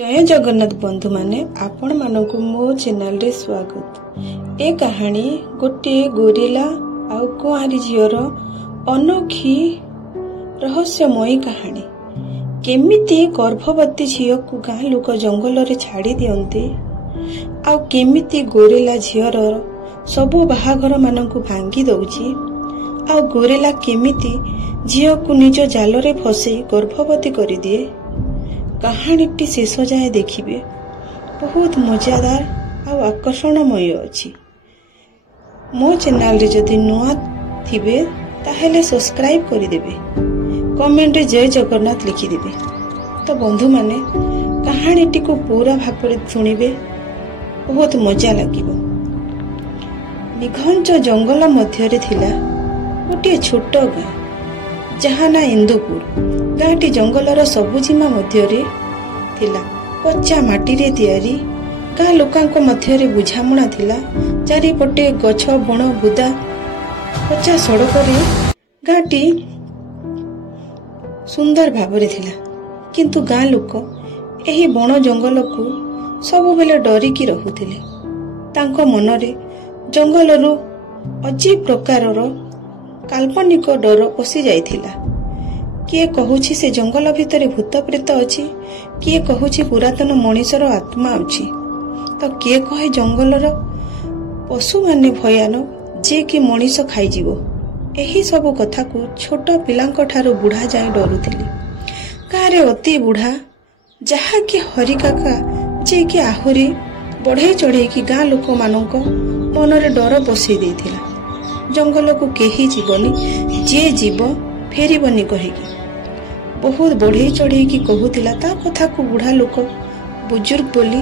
जय जगन्नाथ बंधु माने आपण मानक मो चैनल रे स्वागत। ए कहानी गोटे गोरिला आउ कुआरी झीर अनोखी रहस्यमयी कहानी। केमिति गर्भवती झील को गाँ लोक जंगल रे छाड़ी दियंती आउ केमिति गोरिला झीर सबु बाहाघर मानक भांगी दउची आउ गोरिला केमिति झील को निज जाल रे फसई गर्भवती कर दिए। कहानीटी शेष जाए देखिए बहुत मजादार और आकर्षणमय अच्छी। मो चैनल रे जदि नुआ थिबे ताहेले सब्सक्राइब करदेवे, कमेंट रे जय जगन्नाथ लिखिदेवे। तो बंधु माने कहानीटी को पूरा भाग शुणिबे, बहुत मजा लगिबो। निघंच जंगल मध्य थिला गोटे छोट गाँ जहा ना इंदुपुर। गाँटी जंगलर सबुजिमा मध्य थिला, कच्चा माटी रे तैयारी। गाँ लोकांक मध्य बुझामणा थिला। चारिपटे गछ बण बुदा कच्चा सड़क रे गाँटी सुंदर भावरे थिला। किंतु गाँ लोक एही बण जंगल को सब बेले डरिकी रहुथिले। तांको मनरे जंगलरू अजीब प्रकारर काल्पनिक डर पशि जाइथिला। किए कहूछि से जंगल भितर भूत प्रेत अछि, किए कहूछि पुरातन मनीषर आत्मा अछि, तो किए कहे जंगलर पशु माने भयानक जे कि मनीष खाइजिवो। एही सब कथा को छोट पिलांक ठारू बुढ़ा जाए डरुथिले। गाँव रे अति बुढ़ा जहा कि हरि काका जे कि आहुरी बढ़े चढ़े कि गाँ लोक मानक मनरे डर पशि देइथिला। जंगल को केही जीवनी, जे जीव फेरिबनी कहिकी बहुत बढ़े चढ़े कि कहूतिला। ता कथा को बुढ़ा लोक बुजुर्ग बोली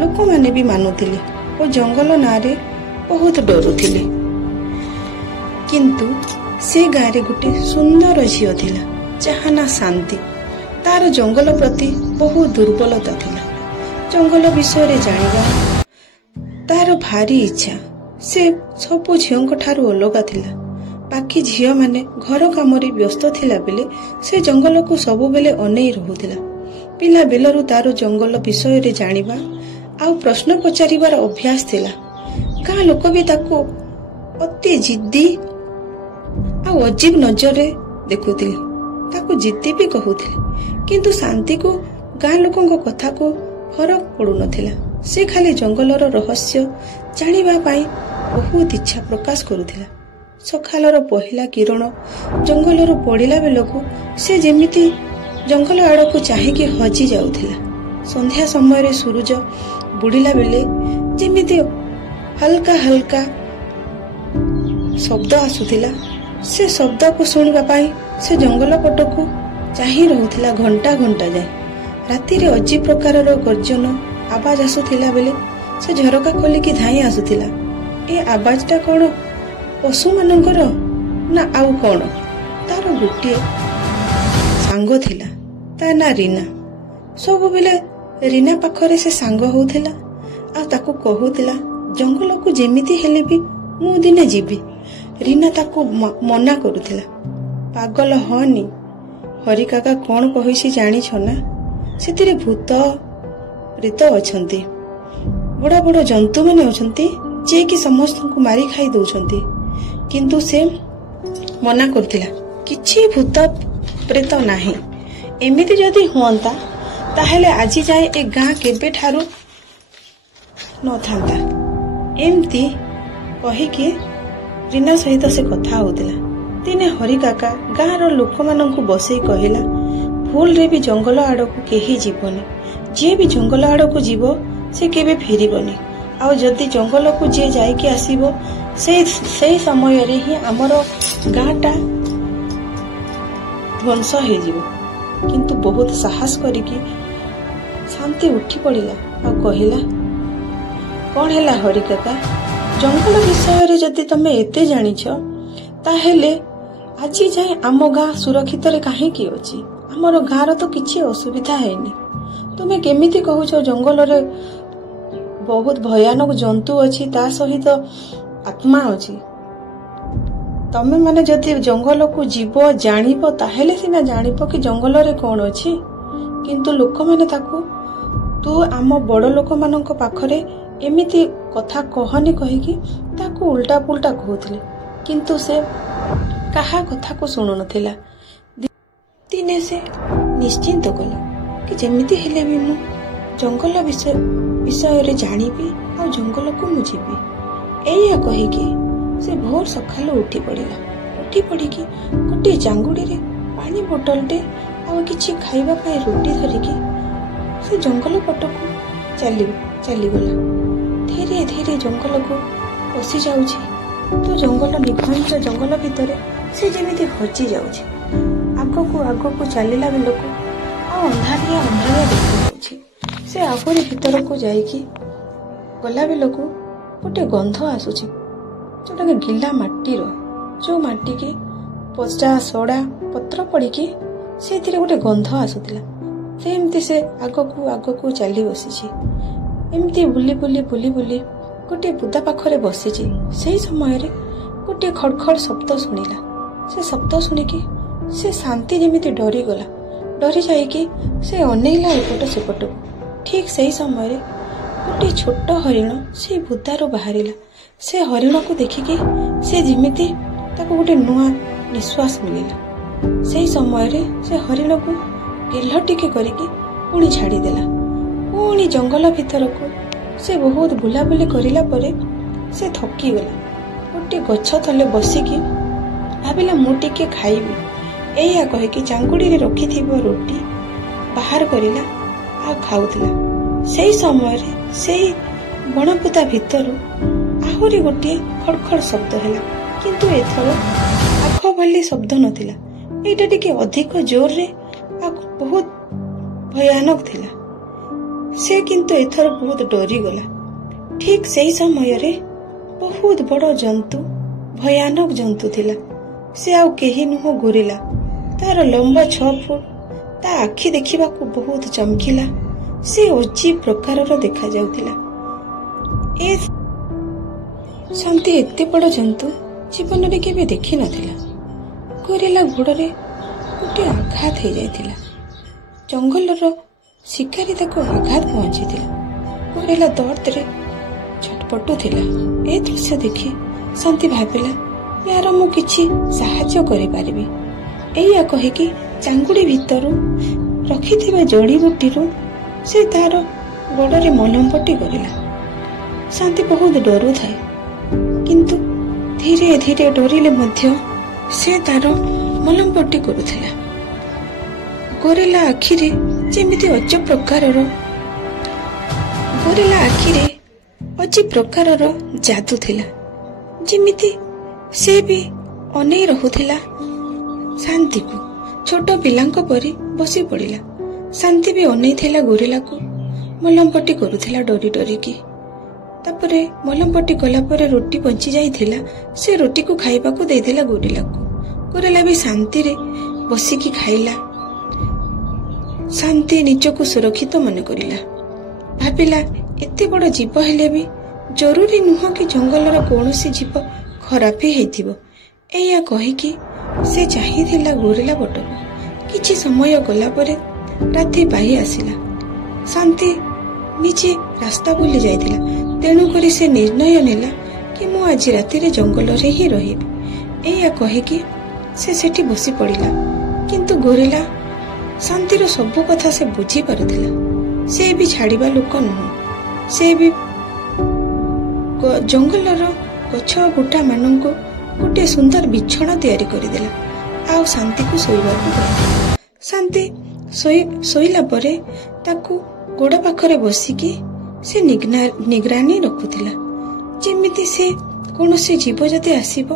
लोक माने भी मानुथिले और जंगल नारे बहुत डरुथिले। किंतु से गाँ रे गोटे सुंदर झील थिला जहा ना शांति। तार जंगल प्रति बहुत दुर्बलता थिला। जंगल विषय रे जानिबा तार भारी इच्छा। से सबु झील ठारू अलगा थिला। बाकी झील माने घर काम व्यस्त थिला बेले से जंगल को सबु बेले अनेई रहुथिला। पिला बेलरू तार जंगल विषय रे जानिबा आउ प्रश्न पचारिबार अभ्यास थिला। गाँ लोक भी ताको अति जिद्दी आउ अजीब नजर रे देखुथिले, ताको जिद्दी भी कहूथिले। किंतु शांति को गाँ लोकंक कथा को फरक पड़ु नथिला। से खाली जंगलर रहस्य जानिबा पाई बहुत इच्छा प्रकाश करुथिला। सखालर पहिला किरण जंगलर पड़िला बेलकू से जेमिति जंगल आड़क चाहिकी हजि जाउथिला। संध्या समय रे सूरज बुड़िला बेले जेमिति हल्का हल्का शब्द आसुथिला। से शब्द को सुनिबा पाई से जंगल पटकू चाही रहुथिला घंटा घंटा जाए। राति रे अजीब प्रकारर गर्जन आवाज आसुथिला बेले से झरका खोलिकी धाई आसुथिला। ए आवाजटा कौन पशु मानकर ना आउ कौन? तार गोटे सांग थिला, ता ना रीना। सब बेले रीना पाखरे से सांग होउथिला आ ताको कहूथिला जंगल को जेमिति हेले भी मु दिने जीवी। रीना ताको मना करुथिला। पागल हनी, हरि काका कौन कहिछि जानि छ ना? सेतिरे भूत प्रेत अछंती, बड़ा बड़ा जंतु माने अछंती जे कि समस्त को मारी खाई दउछंती। किंतु से मना करथिला किछि भूत प्रेत नाही। एमिति जदि हुअंता ताहेले आजि जाए ए गाँ केबे ठारू न थांता। एमती कहिके रीना सहित से कथा होतिला। दिने हरि काका गाँ रो लोक माननकु बसई कहिला भूल रे भी जंगल आड़कू केही जीवनी। जे भी जंगल आड़कू जीव से केबे फेरिबनी। आउ जदि जंगल को जे जाइके आसीबो से समय रे ही हमर गाँटा ध्वंस हो जीवो। किंतु बहुत साहस करिकी शांति उठी पड़िला आ कहिला कौन हैला हरि काका, जंगल विषय रे जदि तमे एते जानिछ ताहेले आजि जाए आम गाँ सुरक्षित रे काहे की अछि? हमर गाँ रो तो किछि असुविधा हैनी। तुमे केमिति कहूछ जंगल रे बहुत भयानक जंतु अछि, ता सहित आत्मा अछि। तमे माने जदि जंगल को जीव जानिबो ताहेले सिना जानिबो कि जंगल रे कोन अछि। किंतु लोक माने ताको ତୁ ଆମ ବଡ଼ ଲୋକମାନଙ୍କ ପାଖରେ ଏମିତି କଥା କହନି କହିକି ତାକୁ ଉଲ୍ଟା ପୁଲ୍ଟା କହୁଥିଲେ, କିନ୍ତୁ ସେ କାହା କଥାକୁ ଶୁଣୁନଥିଲା। ଦିନେ ସେ ନିଶ୍ଚିନ୍ତ କଲା କି ଯେମିତି ହେଲେ ବି ମୁଁ ଜଙ୍ଗଲ ବିଷୟରେ ଜାଣିବି ଆଉ ଜଙ୍ଗଲକୁ ମୁଁ ଯିବି। ଏଇଆ କହିକି ସେ ଭୋର ସକାଳୁ ଉଠି ପଡ଼ିଲା। ଉଠି ପଡ଼ିକି ଗୋଟିଏ ଚାଙ୍ଗୁଡ଼ିରେ ପାଣି ବୋଟଲଟେ ଆଉ କିଛି ଖାଇବା ପାଇଁ ରୁଟି ଧରିକି ସେ ଜଙ୍ଗଲ ପଟକୁ ଚାଲିଗଲା। ଧୀରେ ଧୀରେ ଜଙ୍ଗଲକୁ ପଶି ଯାଉଛି। ତ ଜଙ୍ଗଲ ନିଘଞ୍ଚ ଜଙ୍ଗଲ ଭିତରେ ସେ ଯେମିତି ହଜି ଯାଉଛି। ଆଗକୁ ଚାଲିଲା ବେଳକୁ ଆଉ ଅନ୍ଧାରିଆ ଦେଖାଯାଉଛି। ସେ ଆହୁରି ଭିତରକୁ ଯାଇକି ଗଲା ବେଳକୁ ଗୋଟେ ଗନ୍ଧ ଆସୁଛି, ଯୋଉଟାକି ଗିଲା ମାଟିର, ଯୋଉ ମାଟିକି ପଚା ସଡ଼ା ପତ୍ର ପଡ଼ିକି ସେଇଥିରେ ଗୋଟେ ଗନ୍ଧ ଆସୁଥିଲା। ସେମିତି ସେ ଆଗକୁ ଚାଲି ବସିଛି। ଏମିତି ବୁଲି ଗୋଟିଏ ବୁଦା ପାଖରେ ବସିଛି। ସେଇ ସମୟରେ ଗୋଟିଏ ଖଡ୍ ଖଡ୍ ଶବ୍ଦ ଶୁଣିଲା। ସେ ଶବ୍ଦ ଶୁଣିକି ସେ ଶାନ୍ତି ଯେମିତି ଡରିଗଲା। ଡରି ଯାଇକି ସେ ଅନେଇଲା ଏପଟ ସେପଟକୁ। ଠିକ୍ ସେଇ ସମୟରେ ଗୋଟିଏ ଛୋଟ ହରିଣ ସେଇ ବୁଦାରୁ ବାହାରିଲା। ସେ ହରିଣକୁ ଦେଖିକି ସେ ଯେମିତି ତାକୁ ଗୋଟେ ନୂଆ ନିଶ୍ୱାସ ମିଳିଲା। ସେଇ ସମୟରେ ସେ ହରିଣକୁ ଗେହ୍ଲ ଟିକେ କରିକି ପୁଣି ଛାଡ଼ିଦେଲା। ପୁଣି ଜଙ୍ଗଲ ଭିତରକୁ ସେ ବହୁତ ବୁଲାବୁଲି କରିଲା ପରେ ସେ ଥକିଗଲା। ଗୋଟିଏ ଗଛ ତଳେ ବସିକି ଭାବିଲା ମୁଁ ଟିକେ ଖାଇବି। ଏଇଆ କହିକି ଚାଙ୍ଗୁଡ଼ିରେ ରଖିଥିବା ରୁଟି ବାହାର କରିଲା ଆଉ ଖାଉଥିଲା। ସେଇ ସମୟରେ ସେଇ ବଣବୁଦା ଭିତରୁ ଆହୁରି ଗୋଟିଏ ଖଡ୍ ଖଡ୍ ଶବ୍ଦ ହେଲା, କିନ୍ତୁ ଏଥର ଆଗ ଭଳି ଶବ୍ଦ ନଥିଲା। ଏଇଟା ଟିକେ ଅଧିକ ଜୋରରେ ଆଉ ବହୁତ ଭୟାନକ ଥିଲା। ସେ କିନ୍ତୁ ଏଥର ବହୁତ ଡରିଗଲା। ଠିକ୍ ସେଇ ସମୟରେ ବହୁତ ବଡ଼ ଜନ୍ତୁ, ଭୟାନକ ଜନ୍ତୁ ଥିଲା। ସେ ଆଉ କେହି ନୁହଁ, ଗୋରିଲା। ତାର ଲମ୍ବା 6 ଫୁଟ, ତା ଆଖି ଦେଖିବାକୁ ବହୁତ ଚମକିଲା। ସେ ଅଜୀବ ପ୍ରକାରର ଦେଖାଯାଉଥିଲା। ଶାନ୍ତି ଏତେ ବଡ଼ ଜନ୍ତୁ ଜୀବନରେ କେବେ ଦେଖିନଥିଲା। ଗୋରିଲା ଗୋଡ଼ରେ ଗୋଟିଏ ଆଘାତ ହେଇଯାଇଥିଲା। ଜଙ୍ଗଲର ଶିକାରୀ ତାକୁ ଆଘାତ ପହଞ୍ଚିଥିଲା। ଗୋରିଲା ଦର୍ଦରେ ଛଟପଟୁଥିଲା। ଏ ଦୃଶ୍ୟ ଦେଖି ଶାନ୍ତି ଭାବିଲା, ୟାର ମୁଁ କିଛି ସାହାଯ୍ୟ କରିପାରିବି। ଏଇଆ କହିକି ଚାଙ୍ଗୁଡ଼ି ଭିତରୁ ରଖିଥିବା ଜଡ଼ିବୁଟିରୁ ସେ ତାର ଗୋଡ଼ରେ ମଲମ ପଟି କରିଲା। ଶାନ୍ତି ବହୁତ ଡରୁଥାଏ, କିନ୍ତୁ ଧୀରେ ଧୀରେ ଡରିଲେ ମଧ୍ୟ ସେ ତାର ମଲମ ପଟି କରୁଥିଲା। ଗୋରିଲା ଆଖିରେ ଯେମିତି ଅଜବ ପ୍ରକାରର ଯାଦୁ ଥିଲା। ଯେମିତି ସେ ବି ଅନେଇ ରହୁଥିଲା ଶାନ୍ତିକୁ। ଛୋଟ ପିଲାଙ୍କ ପରି ବସି ପଡ଼ିଲା। ଶାନ୍ତି ବି ଅନେଇଥିଲା ଗୋରିଲାକୁ। ମଲମପଟି କରୁଥିଲା ଡରିକି। ତାପରେ ମଲମପଟି କଲା ପରେ ରୁଟି ବଞ୍ଚି ଯାଇଥିଲା। ସେ ରୁଟିକୁ ଖାଇବାକୁ ଦେଇଥିଲା ଗୋରିଲାକୁ। ଗୋରିଲା ବି ଶାନ୍ତିରେ ବସିକି ଖାଇଲା। ଶାନ୍ତି ନିଜକୁ ସୁରକ୍ଷିତ ମନେ କରିଲା। ଭାବିଲା, ଏତେ ବଡ଼ ଜୀବ ହେଲେ ବି ଜରୁରୀ ନୁହଁ କି ଜଙ୍ଗଲର କୌଣସି ଜୀବ ଖରାପ ହେଇଥିବ। ଏଇଆ କହିକି ସେ ଚାହିଁଥିଲା ଗୋରିଲା ପଟକୁ। କିଛି ସମୟ ଗଲା ପରେ ରାତି ପାହି ଆସିଲା। ଶାନ୍ତି ନିଜେ ରାସ୍ତା ଭୁଲି ଯାଇଥିଲା। ତେଣୁକରି ସେ ନିର୍ଣ୍ଣୟ ନେଲା କି ମୁଁ ଆଜି ରାତିରେ ଜଙ୍ଗଲରେ ହିଁ ରହିବି। ଏଇଆ କହିକି ସେ ସେଠି ବସି ପଡ଼ିଲା। କିନ୍ତୁ ଗୋରିଲା ଶାନ୍ତିର ସବୁ କଥା ସେ ବୁଝିପାରୁଥିଲା। ସେ ବି ଛାଡ଼ିବା ଲୋକ ନୁହଁ। ସେ ବି ଜଙ୍ଗଲର ଗଛ ବୁଟା ମାନଙ୍କୁ ଗୋଟିଏ ସୁନ୍ଦର ବିଛଣା ତିଆରି କରିଦେଲା ଆଉ ଶାନ୍ତିକୁ ଶୋଇବାକୁ ଦେଲା। ଶାନ୍ତି ଶୋଇଲା ପରେ ତାକୁ ଗୋଡ଼ ପାଖରେ ବସିକି ସେ ନିଗରାନୀ ରଖୁଥିଲା। ଯେମିତି ସେ କୌଣସି ଜୀବ ଯଦି ଆସିବ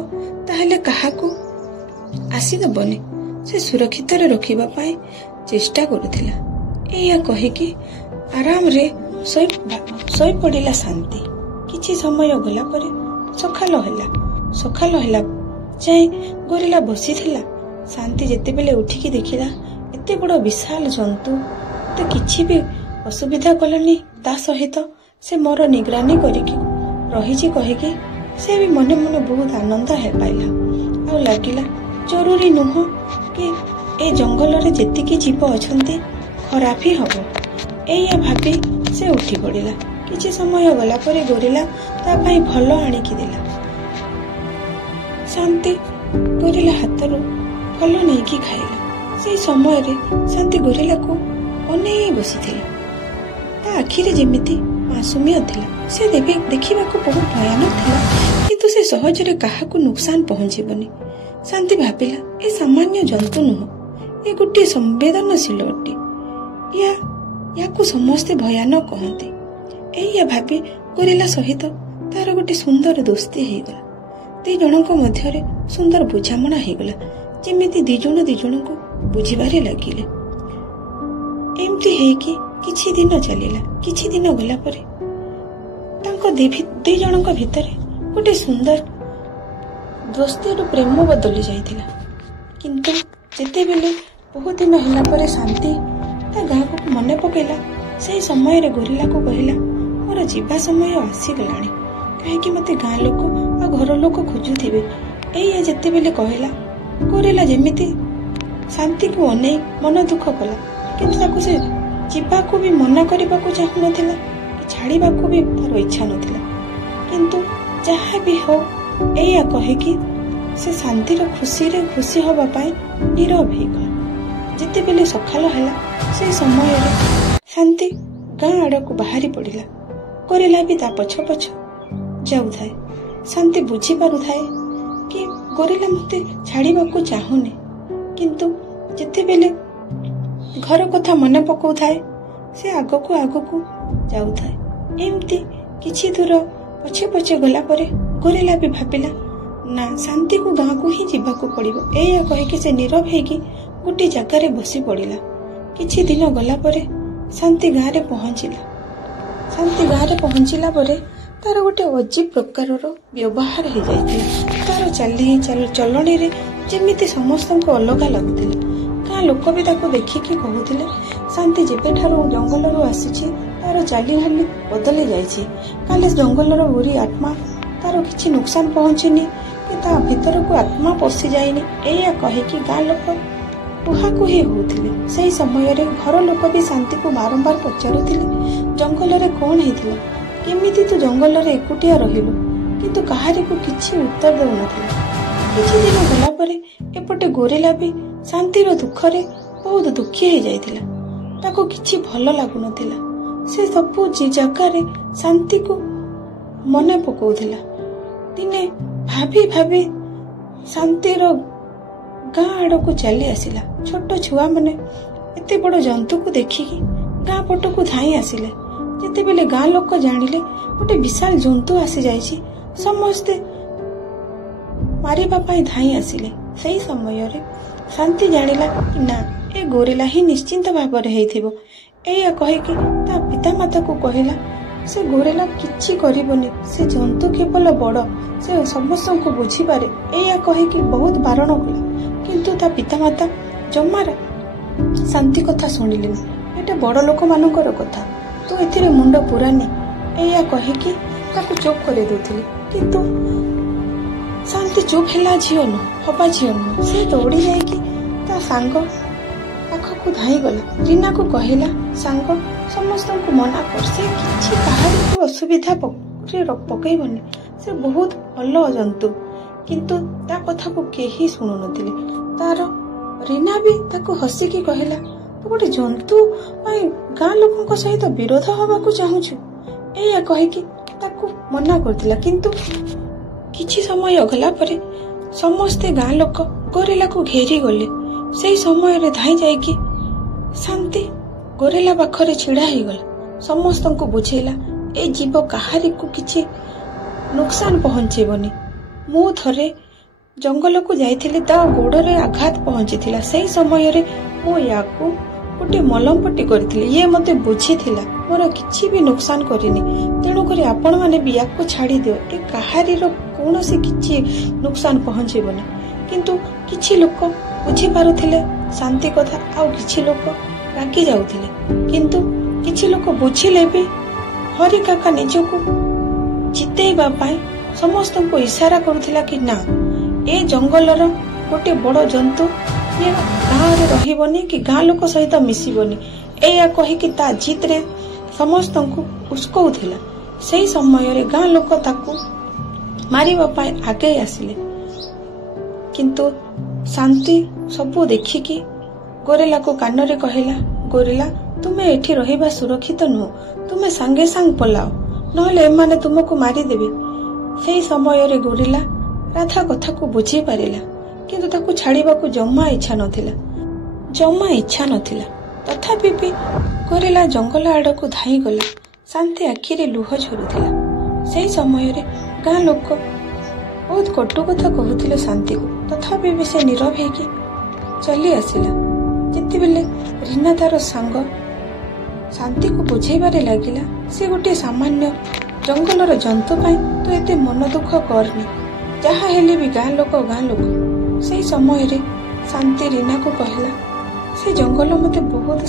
ତାହେଲେ କାହାକୁ ଆସିଦେବନି। ସେ ସୁରକ୍ଷିତରେ ରଖିବା ପାଇଁ ଚେଷ୍ଟା କରୁଥିଲା। ଏଇଆ କହିକି ଆରାମରେ ଶୋଇ ପଡ଼ିଲା ଶାନ୍ତି। କିଛି ସମୟ ଗଲା ପରେ ସକାଳ ହେଲା ଯାଏ ଗୋରିଲା ବସିଥିଲା। ଶାନ୍ତି ଯେତେବେଳେ ଉଠିକି ଦେଖିଲା ଏତେ ବଡ଼ ବିଶାଳ ଜନ୍ତୁ ତ କିଛି ବି ଅସୁବିଧା କଲାନି। ତା ସହିତ ସେ ମୋର ନିଗରାନୀ କରିକି ରହିଛି କହିକି ସେ ବି ମନେ ମନେ ବହୁତ ଆନନ୍ଦ ପାଇଲା। ଆଉ ଲାଗିଲା ଜରୁରୀ ନୁହଁ କି ଏ ଜଙ୍ଗଲରେ ଯେତିକି ଜୀବ ଅଛନ୍ତି ଖରାପ ହିଁ ହବ। ଏଇଆ ଭାବି ସେ ଉଠି ପଡ଼ିଲା। କିଛି ସମୟ ଗଲା ପରେ ଗୋରିଲା ତା ପାଇଁ ଭଲ ଆଣିକି ଦେଲା। ଶାନ୍ତି ଗୋରିଲା ହାତରୁ ଭଲ ନେଇକି ଖାଇଲା। ସେଇ ସମୟରେ ଶାନ୍ତି ଗୋରିଲାକୁ ଅନେଇ ବସିଥିଲା। ତା ଆଖିରେ ଯେମିତି ମାସୁମିୟ ଥିଲା। ସେ ଦେଖିବାକୁ ବହୁତ ଭୟାନକ ଥିଲା, କିନ୍ତୁ ସେ ସହଜରେ କାହାକୁ ନୁକସାନ ପହଞ୍ଚିବନି। ଶାନ୍ତି ଭାବିଲା, ଏ ସାମାନ୍ୟ ଜନ୍ତୁ ନୁହଁ, ଏ ଗୋଟିଏ ସମ୍ବେଦନଶୀଳ ଅଟେ। ୟାକୁ ସମସ୍ତେ ଭୟାନକ କହନ୍ତି। ଏଇଆ ଭାବି ଗୋରିଲା ସହିତ ତାର ଗୋଟେ ସୁନ୍ଦର ଦୋସ୍ତି ହେଇଗଲା। ଦି ଜଣଙ୍କ ମଧ୍ୟରେ ସୁନ୍ଦର ବୁଝାମଣା ହେଇଗଲା, ଯେମିତି ଦି ଜଣଙ୍କୁ ବୁଝିବାରେ ଲାଗିଲେ। ଏମିତି ହେଇକି କିଛି ଦିନ ଚାଲିଲା। କିଛି ଦିନ ଗଲା ପରେ ତାଙ୍କ ଦି ଜଣଙ୍କ ଭିତରେ ଗୋଟେ ସୁନ୍ଦର ଦୋସ୍ତିରୁ ପ୍ରେମ ବଦଳି ଯାଇଥିଲା। କିନ୍ତୁ ଯେତେବେଳେ ବହୁତ ଦିନ ହେଲା ପରେ ଶାନ୍ତି ତା ଗାଁକୁ ମନେ ପକେଇଲା, ସେଇ ସମୟରେ ଗୋରିଲାକୁ କହିଲା, ମୋର ଯିବା ସମୟ ଆସିଗଲାଣି, କାହିଁକି ମତେ ଗାଁ ଲୋକ ଆଉ ଘର ଲୋକ ଖୋଜୁଥିବେ। ଏଇଆ ଯେତେବେଳେ କହିଲା, ଗୋରିଲା ଯେମିତି ଶାନ୍ତିକୁ ଅନେଇ ମନ ଦୁଃଖ କଲା, କିନ୍ତୁ ତାକୁ ସେ ଯିବାକୁ ବି ମନା କରିବାକୁ ଚାହୁଁନଥିଲା, ଛାଡ଼ିବାକୁ ବି ତାର ଇଚ୍ଛା ନଥିଲା। କିନ୍ତୁ ଯାହା ବି ହଉ ଏଇଆ କହିକି ସେ ଶାନ୍ତିର ଖୁସିରେ ଖୁସି ହବା ପାଇଁ ନୀରବ ହେଇଗଲା। ଯେତେବେଳେ ସକାଳ ହେଲା, ସେ ସମୟରେ ଶାନ୍ତି ଗାଁ ଆଡ଼କୁ ବାହାରି ପଡ଼ିଲା। ଗୋରିଲା ବି ତା ପଛ ପଛ ଯାଉଥାଏ। ଶାନ୍ତି ବୁଝିପାରୁଥାଏ କି ଗୋରିଲା ମତେ ଛାଡ଼ିବାକୁ ଚାହୁଁନି, କିନ୍ତୁ ଯେତେବେଳେ ଘର କଥା ମନେ ପକାଉଥାଏ ସେ ଆଗକୁ ଯାଉଥାଏ। ଏମିତି କିଛି ଦୂର ପଛେ ପଛେ ଗଲା ପରେ ଗୋରିଲା ବି ଭାବିଲା, ନା ଶାନ୍ତିକୁ ଗାଁକୁ ହିଁ ଯିବାକୁ ପଡ଼ିବ। ଏଇଆ କହିକି ସେ ନୀରବ ହେଇକି ଗୋଟିଏ ଜାଗାରେ ବସି ପଡ଼ିଲା। କିଛି ଦିନ ଗଲା ପରେ ଶାନ୍ତି ଗାଁରେ ପହଞ୍ଚିଲା। ଶାନ୍ତି ଗାଁରେ ପହଞ୍ଚିଲା ପରେ ତାର ଗୋଟେ ଅଜୀବ ପ୍ରକାରର ବ୍ୟବହାର ହେଇଯାଇଥିଲା। ତାର ଚଲଣିରେ ଯେମିତି ସମସ୍ତଙ୍କୁ ଅଲଗା ଲାଗୁଥିଲା। ଗାଁ ଲୋକ ବି ତାକୁ ଦେଖିକି କହୁଥିଲେ, ଶାନ୍ତି ଯେବେଠାରୁ ଜଙ୍ଗଲରୁ ଆସିଛି ତାର ଚାଲିହାଲି ବଦଳି ଯାଇଛି। କାଲି ଜଙ୍ଗଲର ବୁରି ଆତ୍ମା ତାର କିଛି ନୁକସାନ ପହଞ୍ଚିନି କି ତା ଭିତରକୁ ଆତ୍ମା ପଶି ଯାଇନି। ଏଇଆ କହିକି ଗାଁ ଲୋକ କୁହାକୁହି ହଉଥିଲେ। ସେଇ ସମୟରେ ଘର ଲୋକ ବି ଶାନ୍ତିକୁ ବାରମ୍ବାର ପଚାରୁଥିଲେ, ଜଙ୍ଗଲରେ କଣ ହେଇଥିଲା, କେମିତି ତୁ ଜଙ୍ଗଲରେ ଏକୁଟିଆ ରହିଲୁ? କିନ୍ତୁ କାହାରିକୁ କିଛି ଉତ୍ତର ଦେଉନଥିଲା। କିଛି ଦିନ ଗଲା ପରେ ଏପଟେ ଗୋରିଲା ବି ଶାନ୍ତିର ଦୁଃଖରେ ବହୁତ ଦୁଃଖୀ ହେଇଯାଇଥିଲା। ତାକୁ କିଛି ଭଲ ଲାଗୁନଥିଲା। ସେ ସବୁ ଜାଗାରେ ଶାନ୍ତିକୁ ମନେ ପକାଉଥିଲା। ଦିନେ ଭାବି ଶାନ୍ତିର ଗାଁ ଆଡ଼କୁ ଚାଲି ଆସିଲା। ଛୋଟ ଛୁଆମାନେ ଏତେ ବଡ଼ ଜନ୍ତୁକୁ ଦେଖିକି ଗାଁ ପଟକୁ ଧାଇଁ ଆସିଲେ। ଯେତେବେଳେ ଗାଁ ଲୋକ ଜାଣିଲେ ଗୋଟେ ବିଶାଳ ଜନ୍ତୁ ଆସିଯାଇଛି, ସମସ୍ତେ ମାରିବା ପାଇଁ ଧାଇଁ ଆସିଲେ। ସେଇ ସମୟରେ ଶାନ୍ତି ଜାଣିଲା କି ନା, ଏ ଗୋରିଲା ହିଁ ନିଶ୍ଚିନ୍ତ ଭାବରେ ହେଇଥିବ। ଏଇଆ କହିକି ତା ପିତାମାତାକୁ କହିଲା, ସେ ଗୋରିଲା କିଛି କରିବନି, ସେ ଜନ୍ତୁ କେବଳ ବଡ଼, ସେ ସମସ୍ତଙ୍କୁ ବୁଝିପାରେ। ଏଇଆ କହିକି ବହୁତ ବାରଣ କଲା, କିନ୍ତୁ ତା ପିତାମାତା ଜମାର ଶାନ୍ତି କଥା ଶୁଣିଲେନି। ଏଇଟା ବଡ଼ ଲୋକମାନଙ୍କର କଥା, ତୁ ଏଥିରେ ମୁଣ୍ଡ ପୁରାନି। ଏଇଆ କହିକି ତାକୁ ଚୁପ୍ କରେଇ ଦଉଥିଲେ। କିନ୍ତୁ ଶାନ୍ତି ଚୁପ୍ ହେଲା ଝିଅ ନୁହଁ। ସେ ଦୌଡ଼ି ଯାଇକି ତା ସାଙ୍ଗ ପାଖକୁ ଧାଇଁଗଲା। ରିନାକୁ କହିଲା, ସାଙ୍ଗ ସମସ୍ତଙ୍କୁ ମନା କର, ସେ କିଛି କାହାରିକୁ ଅସୁବିଧା ପକେଇବନି, ସେ ବହୁତ ଭଲ ଜନ୍ତୁ। କିନ୍ତୁ ତା କଥାକୁ କେହି ଶୁଣୁନଥିଲେ। ତାର ରିନା ବି ତାକୁ ହସିକି କହିଲା, ତୁ ଗୋଟେ ଜନ୍ତୁ ପାଇଁ ଗାଁ ଲୋକଙ୍କ ସହିତ ବିରୋଧ ହବାକୁ ଚାହୁଁଛୁ? ଏଇଆ କହିକି ତାକୁ ମନା କରିଥିଲା। କିନ୍ତୁ କିଛି ସମୟ ଗଲା ପରେ ସମସ୍ତେ ଗାଁ ଲୋକ ଗୋରିଲାକୁ ଘେରି ଗଲେ। ସେଇ ସମୟରେ ଧାଇଁ ଯାଇକି ଶାନ୍ତି ଗୋରିଲା ପାଖରେ ଛିଡା ହେଇଗଲା। ସମସ୍ତଙ୍କୁ ବୁଝେଇଲା, ଏ ଜୀବ କାହାରିକୁ କିଛି ନୁକସାନ ପହଞ୍ଚେଇବନି। ମୁଁ ଥରେ ଜଙ୍ଗଲକୁ ଯାଇଥିଲି, ତା ଗୋଡରେ ଆଘାତ ପହଞ୍ଚିଥିଲା। ସେଇ ସମୟରେ ମୁଁ ୟାକୁ ଗୋଟେ ମଲମ ପଟି କରିଥିଲି। ଇଏ ମତେ ବୁଝିଥିଲା, ମୋର କିଛି ବି ନୁକସାନ କରିନି। ତେଣୁକରି ଆପଣମାନେ ବି ୟାକୁ ଛାଡ଼ି ଦିଅ, ଏ କାହାରିର କୌଣସି କିଛି ନୁକସାନ ପହଞ୍ଚିବନି। କିନ୍ତୁ କିଛି ଲୋକ ବୁଝିପାରୁଥିଲେ ଶାନ୍ତି କଥା, ଆଉ କିଛି ଲୋକ ରାଗି ଯାଉଥିଲେ। କିନ୍ତୁ କିଛି ଲୋକ ବୁଝିଲେ ବି ହରି କାକା ନିଜକୁ ଜିତେଇବା ପାଇଁ ସମସ୍ତଙ୍କୁ ଇଶାରା କରୁଥିଲା କି ନା, ଏ ଜଙ୍ଗଲର ଗୋଟେ ବଡ଼ ଜନ୍ତୁ, ଇଏ ଗାଁରେ ରହିବନି କି ଗାଁ ଲୋକ ସହିତ ମିଶିବନି। एया कहिकी ता जिद्रे समस्तंकु उस्कौथिला। सेही समयरे गाँ लोक ताकू मारिबा पाई आगे आसिले, किंतु शांति सबू देखिकी गोरेला को कान रे कहिला, गोरेला तुमे एठी रहिबा सुरक्षित नुह, तुमे सांगे सांग पलाओ, नहले एमाने तुमको मारिदेबे। सेही समयरे गोरेला राधा कथा को बुझी पारिला, किंतु ताकू छाड़िबाकू जम्मा इच्छा नथिला। तथापि भी गोरेला जंगल आड़कू धाई गला। शांति आखिरे लुह झरुथिला। सेही समयरे गाँ लोक बहुत कटु कथा कहूथिले शांति को, तथापि भी से नीरव हेकी चली आसिला। जेतेबेले रीना तार सांग शांति को बुझेबारे लागिला, से गोटे सामान्य जंगलर जंतु पाई तो एते मन दुख करनी, जहा हेले भी गाँ लोक। सेही समयरे शांति रीना को कहला, से जंगल मते बहुत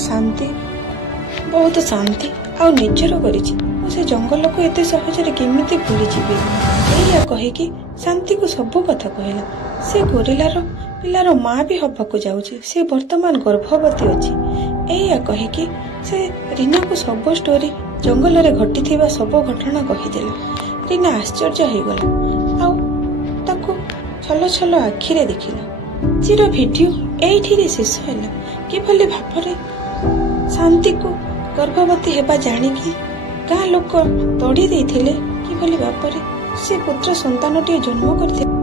शांति आउ निजर करिछि, से जंगल को एते सहजरे केमिति भूली जिबे। एया कहिकी शांति को सब कथा कहला। से गोरेलार पिलार माँ भी हबाकू जाउछि, से वर्तमान गर्भवती अछि। एया कहिकी से रीना को सब स्टोरी जंगल रे घटिथिबा सब घटना कहिदेला। रीना आश्चर्य होइगला आउ ताकू छल छल आखिरे देखिला। चिर भिडियो एइठिरे शेष होला। किभली भाବରେ शांति को गर्भवती हेबा जानिकी गाँ लोक तड़ी देइथिले, किभली भाବରେ से पुत्र संतानटी जन्म करथिले।